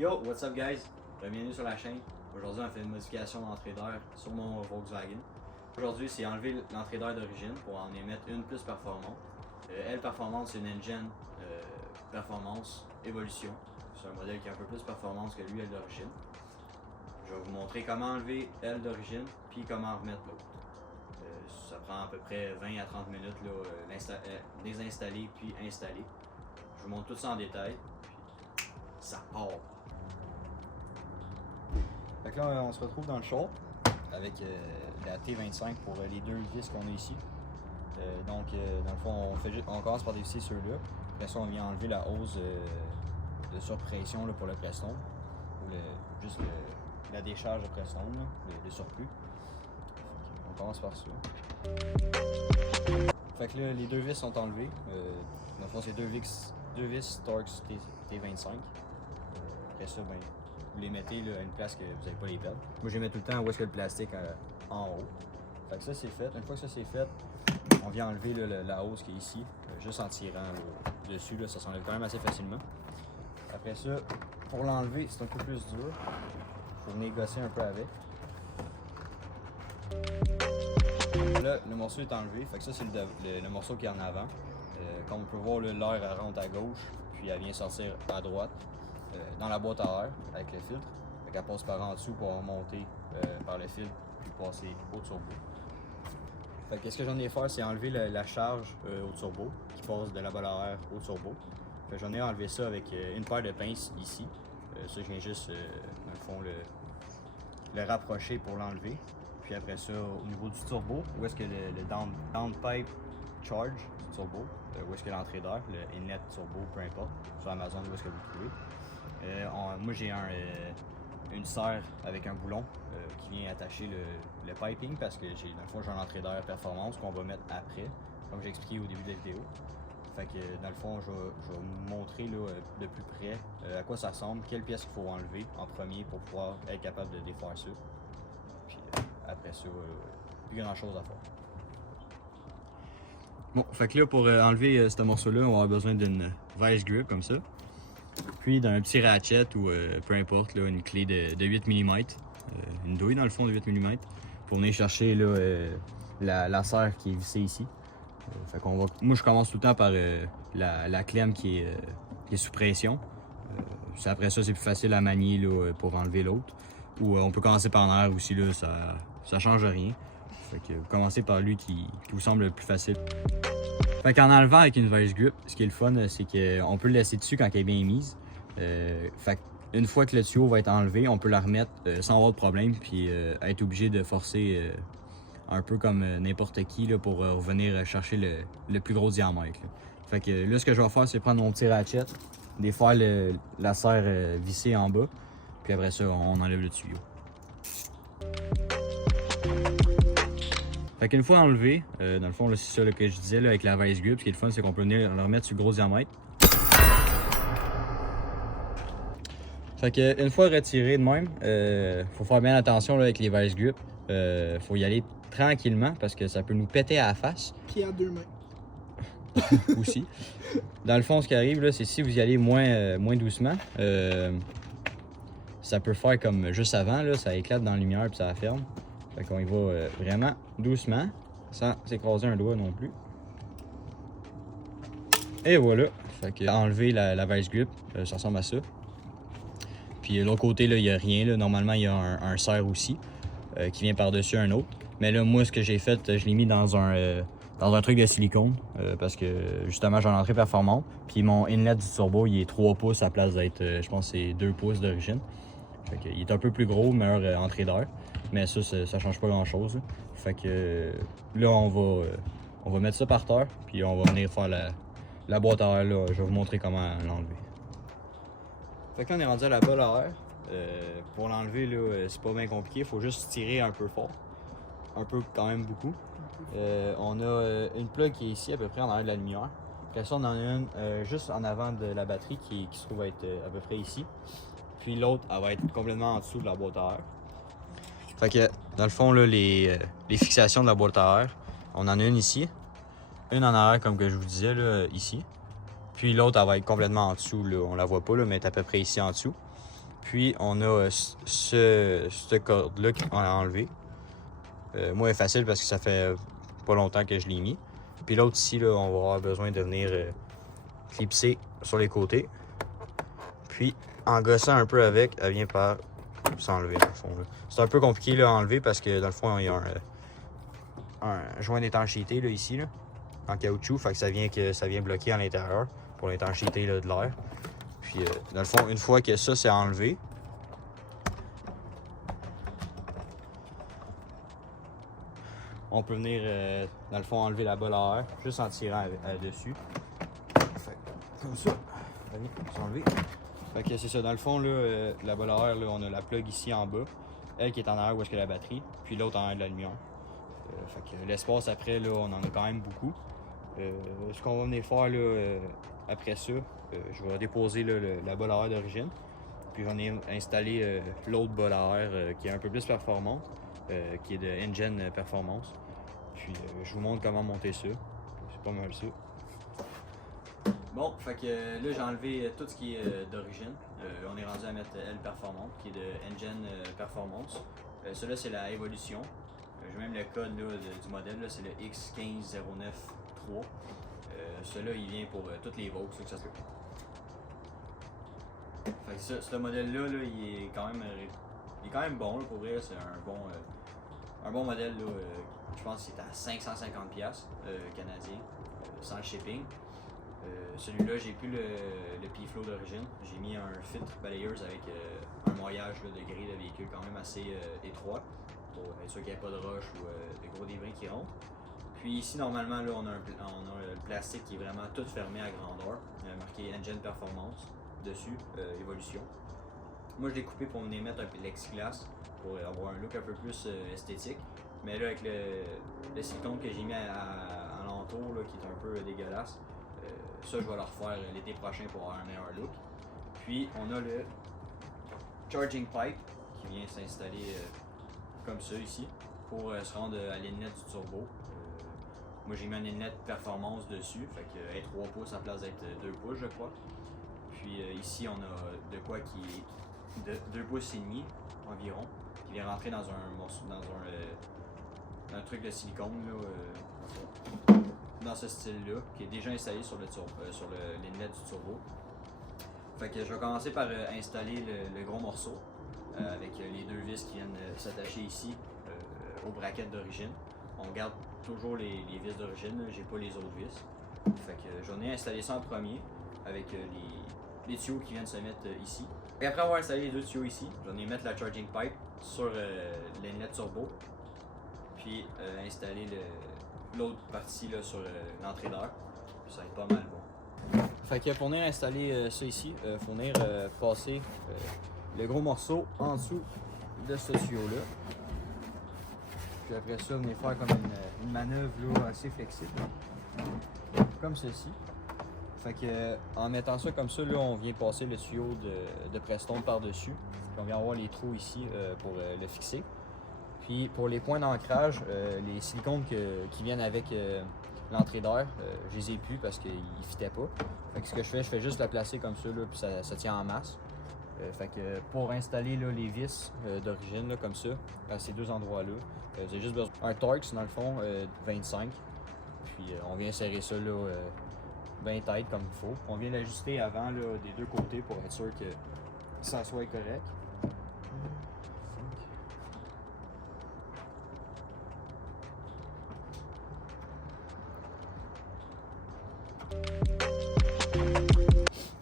Yo, what's up guys? Bienvenue sur la chaîne. Aujourd'hui, on fait une modification d'entrée d'air sur mon Volkswagen. Aujourd'hui, c'est enlever l'entrée d'air d'origine pour en émettre une plus performante. Elle performante, c'est une engine performance évolution. C'est un modèle qui est un peu plus performance que lui, elle d'origine. Je vais vous montrer comment enlever elle d'origine puis comment remettre l'autre. Ça prend à peu près 20 à 30 minutes là, désinstaller puis installer. Je vous montre tout ça en détail. Puis ça part. Fait que là, on se retrouve dans le shop avec la T25 pour les deux vis qu'on a ici. Dans le fond, on commence par dévisser ceux-là. Après ça, on vient enlever la hausse de surpression là, pour le Prestone. Ou juste la décharge de Prestone, le surplus. On commence par ça. Fait que là, les deux vis sont enlevées. Dans le fond, c'est deux vis Torx T25. Après ça, ben, vous les mettez là, à une place que vous n'allez pas les perdre. Moi, je les mets tout le temps où est-ce que le plastique en haut. Fait que ça, c'est fait. Une fois que ça, c'est fait, on vient enlever là, la hausse qui est ici, juste en tirant là, dessus. Là, ça s'enlève quand même assez facilement. Après ça, pour l'enlever, c'est un peu plus dur. Il faut négocier un peu avec. Là, le morceau est enlevé. Fait que ça, c'est le morceau qui est en avant. Comme on peut voir, l'air elle rentre à gauche, puis elle vient sortir à droite. Dans la boîte à air avec le filtre. Fait qu'elle passe par en dessous pour remonter par le filtre puis passer au turbo. Fait que ce que j'en ai fait, c'est enlever la charge au turbo qui passe de la boîte à air au turbo. Fait que j'en ai enlevé ça avec une paire de pinces ici. Ça, je viens juste, dans le fond, le rapprocher pour l'enlever. Puis après ça, au niveau du turbo, où est-ce que le downpipe charge du turbo, où est-ce que l'entrée d'air, le inlet turbo, peu importe, sur Amazon, où est-ce que vous le trouvez. Moi j'ai une serre avec un boulon qui vient attacher le piping parce que dans le fond j'ai un entrée d'air performance qu'on va mettre après, comme j'ai expliqué au début de la vidéo. Fait que dans le fond je vais vous montrer là, de plus près à quoi ça ressemble, quelle pièce il faut enlever en premier pour pouvoir être capable de défaire ça. Puis après ça, plus grand chose à faire. Bon, fait que là pour enlever ce morceau-là, on va avoir besoin d'une vice grip comme ça. Puis d'un petit ratchet ou peu importe, là, une clé de 8 mm, une douille dans le fond de 8 mm, pour venir chercher là, la serre qui est vissée ici. Fait qu'on va, moi je commence tout le temps par la clem qui est sous pression. Après ça c'est plus facile à manier là, pour enlever l'autre. Ou on peut commencer par en air aussi, là, ça change rien. Fait que vous commencez par lui qui vous semble le plus facile. Fait qu'en enlevant avec une vice grip, ce qui est le fun, c'est qu'on peut le laisser dessus quand elle est bien mise. Fait qu'une fois que le tuyau va être enlevé, on peut la remettre sans avoir de problème, puis être obligé de forcer un peu comme n'importe qui là, pour revenir chercher le plus gros diamètre. Là. Fait que là, ce que je vais faire, c'est prendre mon petit ratchet, défaire la serre vissée en bas, puis après ça, on enlève le tuyau. Fait qu'une fois enlevé, dans le fond, c'est ça là, que je disais là, avec la vice grip, ce qui est le fun, c'est qu'on peut venir le remettre sur le gros diamètre. Fait qu'une fois retiré de même, faut faire bien attention là, avec les vice grip. Faut y aller tranquillement parce que ça peut nous péter à la face. Puis à deux mains. Aussi. Dans le fond, ce qui arrive, là, c'est si vous y allez moins doucement, ça peut faire comme juste avant, là, ça éclate dans la lumière puis ça ferme. Fait qu'on y va vraiment doucement, sans s'écraser un doigt non plus. Et voilà. Fait que enlever la vice grip, ça ressemble à ça. Puis de l'autre côté, il n'y a rien. Là. Normalement, il y a un serre aussi qui vient par-dessus un autre. Mais là, moi, ce que j'ai fait, je l'ai mis dans un truc de silicone parce que justement, j'ai une entrée performante. Puis mon inlet du turbo, il est 3 pouces à la place d'être, je pense, c'est 2 pouces d'origine. Fait que, il est un peu plus gros, meilleure entrée d'air. Mais ça change pas grand-chose. Là. Fait que là, on va mettre ça par terre. Puis on va venir faire la boîte à air. Là. Je vais vous montrer comment l'enlever. Fait que là, on est rendu à la boîte à air. Pour l'enlever, c'est pas bien compliqué. Il faut juste tirer un peu fort. Un peu quand même beaucoup. On a une plug qui est ici, à peu près en arrière de la lumière. Après ça, on en a une juste en avant de la batterie qui se trouve être à peu près ici. Puis l'autre, elle va être complètement en dessous de la boîte à air. Fait que, dans le fond, là, les fixations de la boîte à air, on en a une ici. Une en arrière, comme que je vous disais, là, ici. Puis l'autre, elle va être complètement en dessous. Là. On la voit pas, là, mais elle est à peu près ici en dessous. Puis on a cette corde-là qu'on a enlevé. Moi, elle est facile parce que ça fait pas longtemps que je l'ai mis. Puis l'autre ici, là, on va avoir besoin de venir clipser sur les côtés. Puis en gossant un peu avec, elle vient par s'enlever dans le fond. C'est un peu compliqué là, à enlever parce que dans le fond, il y a un joint d'étanchéité là, ici, là, en caoutchouc. Fait que ça vient bloquer à l'intérieur pour l'étanchéité de l'air. Puis dans le fond, une fois que ça c'est enlevé, on peut venir dans le fond enlever la bolle à air juste en tirant dessus. Fait, comme ça, elle vient s'enlever. Fait que c'est ça, dans le fond, là, la bolle à air, là, on a la plug ici en bas, elle qui est en arrière où est-ce que la batterie, puis l'autre en arrière de la lumière. Fait que l'espace après, là, on en a quand même beaucoup. Ce qu'on va venir faire là, après ça, je vais déposer là, la bolle à air d'origine, puis je vais venir installer l'autre bolle à air qui est un peu plus performante, qui est de Engine Performance. Puis je vous montre comment monter ça. C'est pas mal ça. Bon, fait que là j'ai enlevé tout ce qui est d'origine. On est rendu à mettre L Performante, qui est de Engine Performance. Celui-là c'est la Evolution. J'ai même le code là, du modèle, c'est le X15093. Celui-là il vient pour toutes les Vaux, que ça se peut. Fait que ce modèle-là, là, il est quand même bon là, pour vrai, c'est un bon modèle. Là, je pense que c'est à 550$ canadien, sans le shipping. Celui-là, j'ai plus le P-Flow d'origine. J'ai mis un filtre balayeuse avec un maillage là, de grille de véhicule quand même assez étroit pour être sûr qu'il n'y ait pas de roche ou de gros débris qui rentrent. Puis ici, normalement, là, on a le plastique qui est vraiment tout fermé à grandeur. Il y a marqué Engine Performance dessus, Evolution. Moi, je l'ai coupé pour venir mettre un plexiglas pour avoir un look un peu plus esthétique. Mais là, avec le silicone que j'ai mis à l'entour, là, qui est un peu dégueulasse, ça, je vais le refaire l'été prochain pour avoir un meilleur look. Puis, on a le charging pipe qui vient s'installer comme ça ici pour se rendre à l'inlet du turbo. Moi, j'ai mis un inlet performance dessus, fait que être 3 pouces à la place d'être 2 pouces, je crois. Puis ici, on a de quoi qui est de 2 pouces et demi environ, qui vient rentrer dans un morceau, dans un truc de silicone là, dans ce style-là, qui est déjà installé sur l'inlet du turbo. Fait que je vais commencer par installer le gros morceau avec les 2 vis qui viennent s'attacher ici aux braquettes d'origine. On garde toujours les vis d'origine, j'ai pas les autres vis. Fait que j'en ai installé ça en premier avec les tuyaux qui viennent se mettre ici. Et après avoir installé les 2 tuyaux ici, j'en ai mettre la charging pipe sur l'inlet turbo, puis installer l'autre partie là, sur l'entrée d'air. Ça va être pas mal bon. Fait que pour venir installer ça ici, il faut venir passer le gros morceau en dessous de ce tuyau-là. Puis après ça, venir faire comme une manœuvre là, assez flexible. Comme ceci. Fait que en mettant ça comme ça, là, on vient passer le tuyau de Preston par-dessus. On vient avoir les trous ici pour le fixer. Puis pour les points d'ancrage, les silicones qui viennent avec l'entrée d'air, je les ai plus parce qu'ils ne fitaient pas. Fait que ce que je fais juste la placer comme ça, là, puis ça tient en masse. Fait que pour installer là, les vis d'origine, là, comme ça, à ces 2 endroits-là, vous avez juste besoin d'un Torx dans le fond, 25. Puis on vient serrer ça là, bien tight comme il faut. On vient l'ajuster avant là, des 2 côtés pour être sûr que ça soit correct.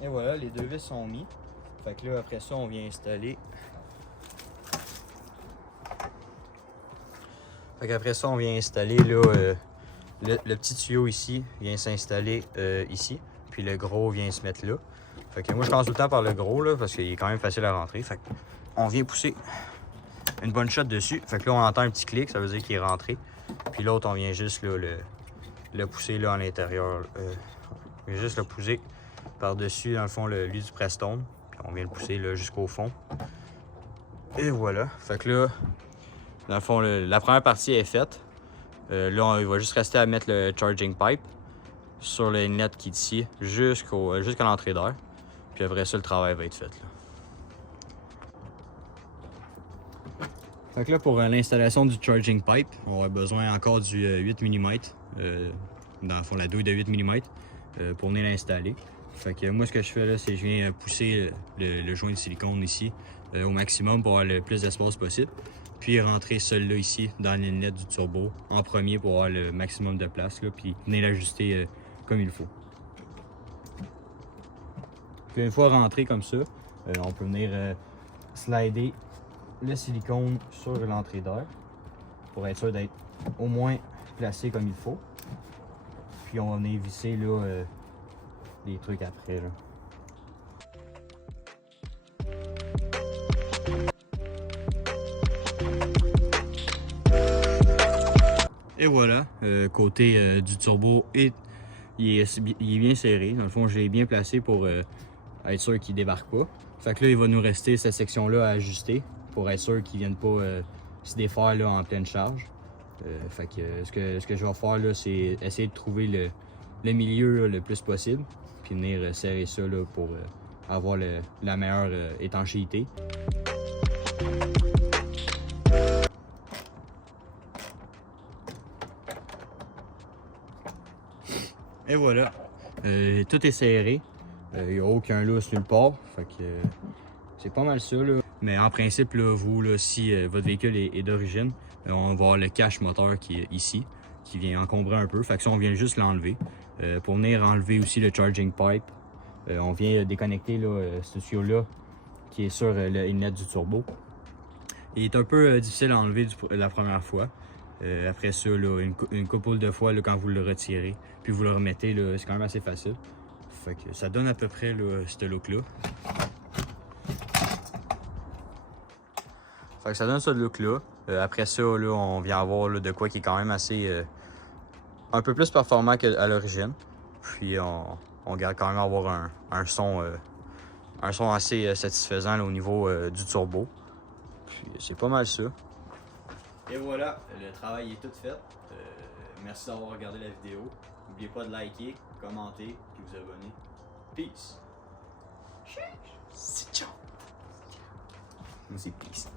Et voilà, les 2 vis sont mis. Fait que là, après ça, on vient installer. Fait qu'après ça, on vient installer là, le petit tuyau ici vient s'installer ici. Puis le gros vient se mettre là. Fait que moi, je commence tout le temps par le gros là, parce qu'il est quand même facile à rentrer. Fait qu'on vient pousser une bonne shot dessus. Fait que là, on entend un petit clic, ça veut dire qu'il est rentré. Puis l'autre, on vient juste là, le pousser là à l'intérieur. On vient juste le pousser par-dessus, dans le fond, lui du Preston. Puis on vient le pousser là jusqu'au fond. Et voilà. Fait que là, dans le fond, la première partie est faite. Là, il va juste rester à mettre le charging pipe sur le inlet qui est ici jusqu'à l'entrée d'air. Puis après ça, le travail va être fait. Là. Fait que là, pour l'installation du charging pipe, on a besoin encore du 8 mm, dans le fond la douille de 8 mm, pour venir l'installer. Fait que moi, ce que je fais là, c'est que je viens pousser le joint de silicone ici au maximum pour avoir le plus d'espace possible. Puis rentrer celui-là ici dans l'inlet du turbo en premier pour avoir le maximum de place, là, puis venir l'ajuster comme il faut. Puis une fois rentré comme ça, on peut venir slider le silicone sur l'entrée d'air pour être sûr d'être au moins placé comme il faut. Puis on va venir visser là, les trucs après. Là. Et voilà, côté du turbo, il est bien serré. Dans le fond, je l'ai bien placé pour être sûr qu'il ne débarque pas. Fait que là, il va nous rester cette section-là à ajuster pour être sûr qu'il ne vienne pas se défaire là, en pleine charge. Fait que ce que je vais faire là, c'est essayer de trouver le milieu là, le plus possible, puis venir serrer ça là, pour avoir la meilleure étanchéité. Et voilà, tout est serré, il n'y a aucun lousse nulle part, fait que c'est pas mal ça là. Mais en principe, là, vous, là, si votre véhicule est d'origine, on va avoir le cache moteur qui est ici, qui vient encombrer un peu, fait que ça on vient juste l'enlever. Pour venir enlever aussi le charging pipe, on vient déconnecter là, ce tuyau-là qui est sur le inlet du turbo. Il est un peu difficile à enlever la première fois. Après ça, là, une couple de fois là, quand vous le retirez, puis vous le remettez, c'est quand même assez facile. Fait que ça donne à peu près là, ce look-là. Fait que ça donne ce look-là. Après ça, là, on vient avoir là, de quoi qui est quand même assez un peu plus performant qu'à l'origine. Puis on garde quand même avoir un son assez satisfaisant là, au niveau du turbo. Puis c'est pas mal ça. Et voilà, le travail est tout fait. Merci d'avoir regardé la vidéo. N'oubliez pas de liker, commenter et vous abonner. Peace! C'est ciao! C'est peace.